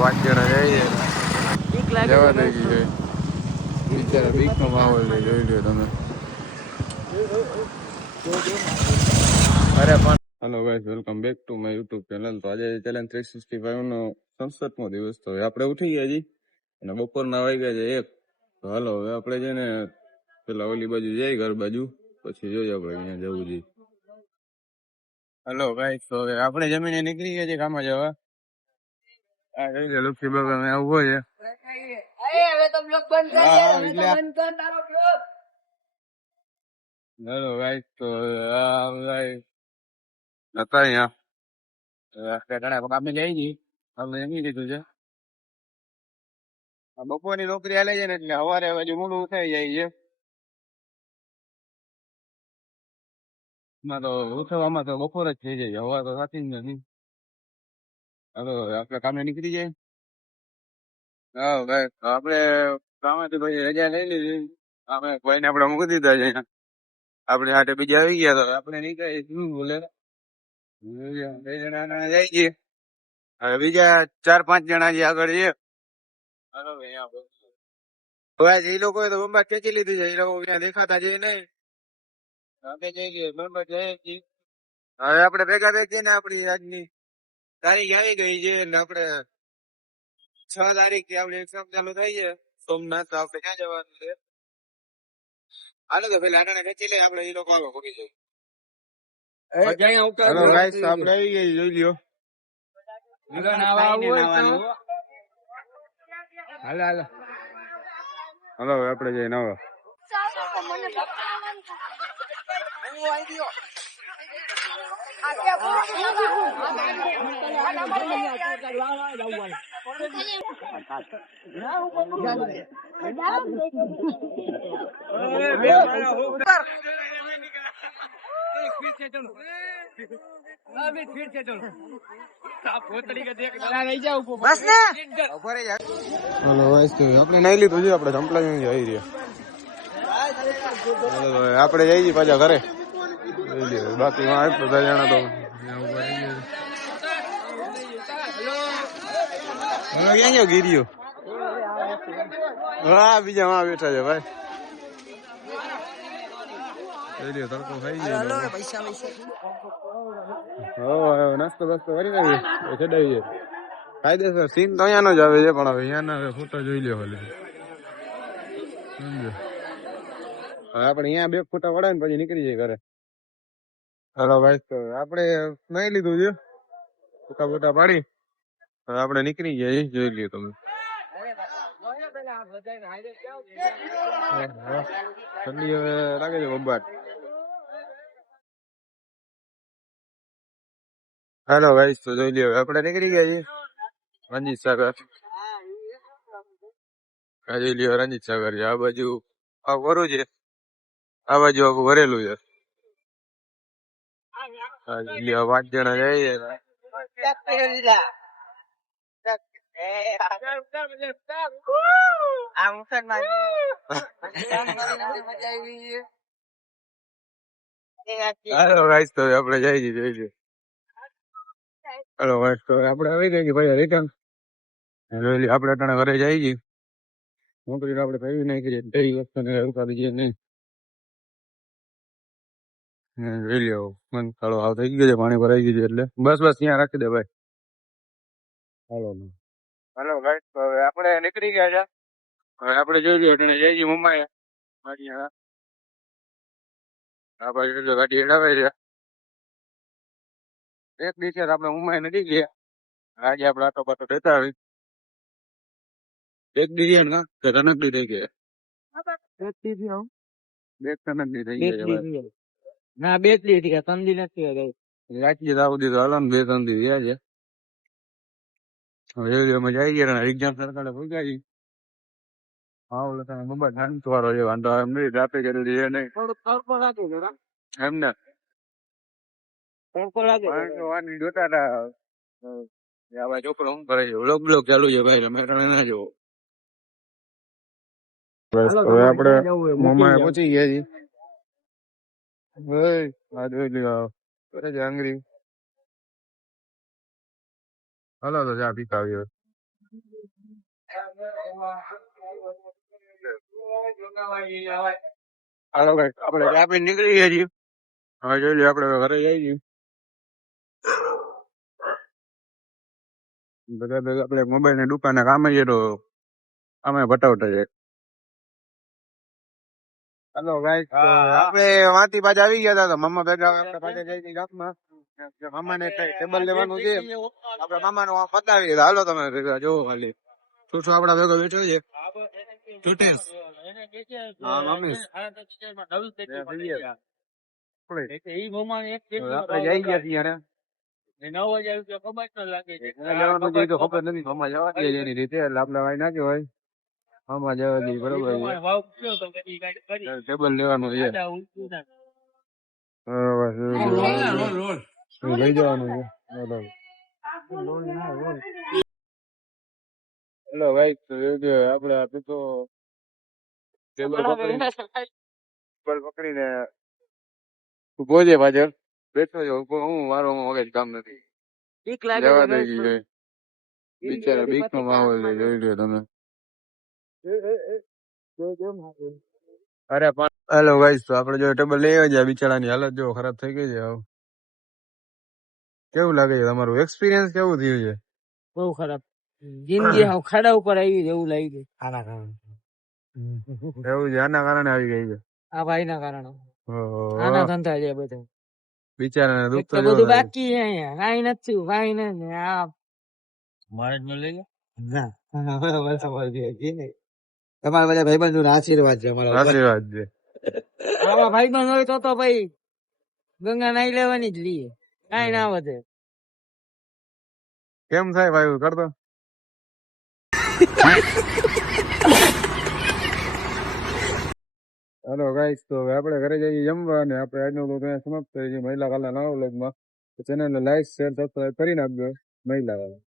પાંચ જણા જઈએ બીક લાગે જવા દઈ ગઈ બિચારા બીક નો માહોલ છે જોઈ લો તમે. અરે પણ hello guys, welcome back to my YouTube channel. તો આજે ચેલેન્જ 365 નો 67મો દિવસ. તો આપણે ઉઠી ગયા છીએ અને બપોરના વાગ્યા છે 1. તો હાલો હવે આપણે છે ને પેલા ઓલી બાજુ જઈએ ઘર બાજુ, પછી જોઈએ આપણે અહીંયા જવું જોઈએ. હેલો ગાઈસ, તો હવે આપણે જમીને નીકળી ગયા છીએ કામ જવા. આ જોઈ લે લુખી બગા મેં ઉભો છે. હવે તો બ્લોગ બંધ કરી દે, હવે તો બંધ કર તારો બ્લોગ. હેલો ગાઈસ, તો આ ભાઈ હતા અહીંયા કામે જઈ ગઈ. આપણે જમી લીધું છે. બપોરની નોકરી હાલે છે ને એટલે સવારે હજુ મોડું થઈ જાય છે. તો ઉઠવામાં તો બપોર જ થઈ જાય, હવા તો થતી જ નથી. હવે આપણે કામે નીકળી જાય. હા ભાઈ, આપણે કામેથી પછી રજા લઈ લીધી. અમે કોઈને આપણે મૂકી દીધા છે. આપણે હાથે બીજા આવી ગયા તો આપણે નીકળી શું બોલે 2 જણા જાય છે. હવે બીજા 4-5 જણા જે આગળ છે. હવે એ લોકો તો બંબાત ખેંચી લીધી છે. એ લોકો ત્યાં દેખાતા છે નહીં. આપણે જઈએ બંબાત જઈએ છીએ. હવે આપણે ભેગા થઈ ને આપણી આજની તારીખ આવી ગઈ છે એટલે આપણે 6 તારીખ થી આપણી એક્ઝામ ચાલુ થઈ છે સોમનાથ. તો આપણે ક્યાં જવાનું છે? હાલો તો પેલા આટાને ખેંચી લે, આપણે એ લોકો આવો પગી જઈએ. હેલો ગાઈસ, આપણે આવી ગઈ જોઈ લ્યો. હાલો આપણે જઈએ નાવા. આપણે નાઈ લીધું છે, આપણે ચંપલા આવી રહ્યા. આપણે જઈ છીએ પાછા ઘરે. બાકી બધા જણા તો ક્યાં ગયો ગીરીઓ? હા, બીજા માં બેઠા છે ભાઈ. તડકો ખાઈ ગયો. નાસ્તો બાસ્તો કરી નાખીએ, ચડાવીએ. કાયદેસર સીન તો અહીંયા નો જ આવે છે, પણ હવે અહીંયા ફોટો જોઈ લ્યો ખાલી. સમજો હવે આપણે અહીંયા 2 ફોટા વડાય ને પછી નીકળી જાય ઘરે. હાલો ભાઈ, તો આપણે નાઈ લીધું છે, ફોટા ફોટા પાડી હવે આપણે નીકળી ગયા જોઈ લ્યો તમે. ઠંડી હવે લાગે છે બબાટ. હાલો ગાઈસ, તો જોઈ લ્યો આપણે નીકળી ગયા છીએ રણજીત સાગર. આ જોઈ લ્યો રણજીત સાગર છે. આ બાજુ આ વરું છે, આ બાજુ આખું ભરેલું છે. 5 જણા જાય છે. હાલો ગાઈસ, તો આપણે જઈ છીએ જોઈ લ્યો. હાલો ગાઈસ, તો આપણે આવી ગઈ ભાઈ રિટર્ન. જોઈ લ્યો આપણે અટાણે ઘરે જઈ છીએ. નોકરી આપણે ફેરવી નાખી છે, કઈ વસ્તુ ને ઉતારી છે નહીં. જોઈ લ્યો મંથાળો આવ થઈ ગયો છે, પાણી ભરાઈ ગયું છે એટલે બસ ત્યાં રાખી દે ભાઈ. હાલો ગાઈસ, તો હવે આપણે નીકળી ગયા છે. હવે આપણે જોઈ લ્યો અટાણે જઈ છીએ મુંબઈ. આ બાજુ ગાડી હલાવે છે. એક દિવસે આપણે મુંબઈ નથી ગયા, આજે આપણે આટો બાટો દેતા આવી. એક ડિઝાઇન કા કે કનકડી થઈ ગયા? બે કનકડી થઈ ગયા ના, 2 દી થી 3 દી નથી ગઈ. રાખી આવું દીધું હાલો ને, 2-3 દી રહ્યા છે. હવે અમે જઈ ગયા એક્ઝામ સરકારે ભૂગાઈ. હા ઓલો તમે મોબાઈલ શાંત વાળો છે, વાંધો એમ નહીં, રાતે કરેલી છે નહીં. થોડું તડકો લાગે એમ ને, તડકો લાગે જોતા હતા. ભાઈ છોકરો શું કરે છે, વ્લોગ ચાલુ છે ભાઈ, રમે ના જવો. હવે આપણે મોમાં પહોંચી ગયા છીએ. આ જોઈ લ્યો કરે છે આંગળી. હાલો તો ચા પીતા આવ્યો. હાલો guys, આપણે ચા પીને નીકળી ગયા છીએ. હવે જોઈ લઈએ આપણે ઘરે જઈ છીએ. બધા ભેગા આપણે મોબાઈલ ની દુકાને કામે જઈએ તો અમે ભટાવતા જાય. હાલો ગાઈસ, આપણે વાંથી પાછા આવી ગયા હતા તો મામા ભેગા આપણે પાછા જઈ છીએ ગામમાં. મામા ને ટેબલ લેવાનું છે. આપણે મામા નું બતાવી દીધું. હાલો તમે ભેગા જોવો ખાલી શું શું આપડા ભેગો બેઠો છે. ચૂટેશ હા મમ્મી આપણે જઈ ગયા છીએ યાર. જવાનું જોઈએ તો ખબર નથી. મામા જવા દે એની રીતે એટલે આપણે વાય નાખ્યો હોય. મામા જવા દે બરોબર છે. ટેબલ લેવાનું છે. લઈ જવાનું છે. હેલો ભાઈ, આપડે આપી તો ટેબલ પકડીને ઉભો છે પાછળ બેઠો છે. હું મારો મગજ કામ નથી. જવા દઈ ગઈ બિચારા બીક નો માહોલ છે. જોઈ લો તમે. અરે પણ હેલો ગાઈસ, તો આપડે જો ટેબલ લઈ આવ્યા છે. બિચારાની હાલત જો ખરાબ થઈ ગઈ છે. હવે કેવું લાગે છે તમારું એક્સપિરિયન્સ કેવું થયું છે? બહુ ખરાબ જિંદગી હાવ ખાડા ઉપર આવી ગઈ એવું લાગી ગયું આના કારણે. એવું છે, આના કારણે આવી ગઈ છે. આ ભાઈ ના કારણે ઓહો, આના ધંધા છે બધા. બિચારાને દુઃખ તો બધું બાકી છે અહીંયા. કાઈ નથી કાઈ નથી. આ મારે જ ન લઈ ગયા ના તમારા બધા ભાઈબંધો ના આશીર્વાદ છે અમારા ઉપર. આશીર્વાદ છે. આવા ભાઈબંધ હોય તો ભાઈ ગંગા નાઈ લેવાની જ લઈએ. કાઈ ના વધે. કેમ થાય ભાઈ કરતો? હાલો ગાઈસ, તો હવે આપણે ઘરે જઈએ જમવા અને આપણે આજનો તો ત્યાં સમાપ્ત કરીએ છીએ મહિલા કાલના નવા વ્લોગમાં. ચેનલને લાઈક શેર સબસ્ક્રાઈબ કરી નાખજો. મહિલા વાળા